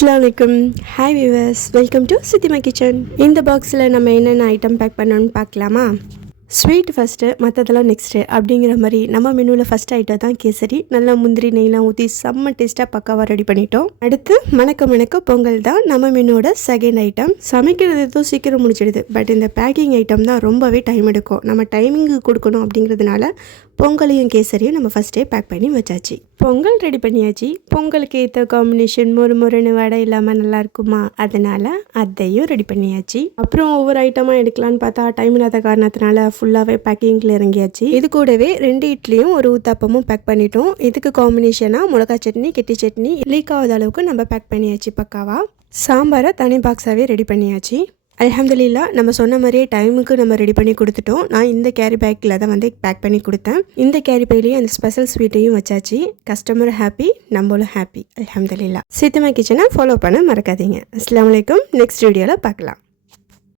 அஸ்ஸலாமுஅலைக்கும். Hi viewers, welcome to Chithima kitchen. இந்த பாக்ஸில் நம்ம என்னென்ன ஐட்டம் பேக் பண்ணணும்னு பார்க்கலாமா? ஸ்வீட் ஃபஸ்ட்டு, மற்றதெல்லாம் நெக்ஸ்ட்டு அப்படிங்கிற மாதிரி நம்ம மெனுவில் ஃபஸ்ட் ஐட்டம் தான் கேசரி. நல்லா முந்திரி நெய்லாம் ஊற்றி செம்ம டேஸ்ட்டாக பக்காவாக ரெடி பண்ணிட்டோம். அடுத்து மணக்க பொங்கல் தான் நம்ம மெனுவோட செகண்ட் ஐட்டம். சமைக்கிறது எதுவும் சீக்கிரம் முடிச்சிடுது, பட் இந்த பேக்கிங் ஐட்டம் தான் ரொம்பவே டைம் எடுக்கும். நம்ம டைமிங்கு கொடுக்கணும் அப்படிங்கிறதுனால பொங்கலையும் கேசரியும் நம்ம ஃபஸ்ட்டே பேக் பண்ணி வச்சாச்சு. பொங்கல் ரெடி பண்ணியாச்சு. பொங்கலுக்கு ஏற்ற காம்பினேஷன் முறுமுறுன்னு வடை இல்லாமல் நல்லா இருக்குமா, அதனால் அதையும் ரெடி பண்ணியாச்சு. அப்புறம் ஒவ்வொரு ஐட்டமாக எடுக்கலான்னு பார்த்தா டைம் இல்லாத காரணத்தினால ஃபுல்லாகவே பேக்கிங்கில் இறங்கியாச்சு. இது கூடவே 2 இட்லியும் ஒரு ஊத்தாப்பமும் பேக் பண்ணிட்டோம். இதுக்கு காம்பினேஷனாக மிளகா சட்னி, கெட்டி சட்னி லீக் ஆகாத அளவுக்கு நம்ம பேக் பண்ணியாச்சு பக்காவா. சாம்பாரை தனி பாக்ஸாகவே ரெடி பண்ணியாச்சு. அல்ஹம்துலில்லா, நம்ம சொன்ன மாதிரியே டைமுக்கு நம்ம ரெடி பண்ணி கொடுத்துட்டோம். நான் இந்த கேரி பேக்கில் தான் பேக் பண்ணி கொடுத்தேன். இந்த கேரி பையிலையும் அந்த ஸ்பெஷல் ஸ்வீட்டையும் வச்சாச்சு. கஸ்டமர் ஹாப்பி, நம்மளும் ஹாப்பி. அல்ஹம்துலில்லா. சித்திமா கிச்சனை ஃபாலோ பண்ண மறக்காதீங்க. அஸ்ஸலாமு அலைக்கும். நெக்ஸ்ட் வீடியோவில் பார்க்கலாம்.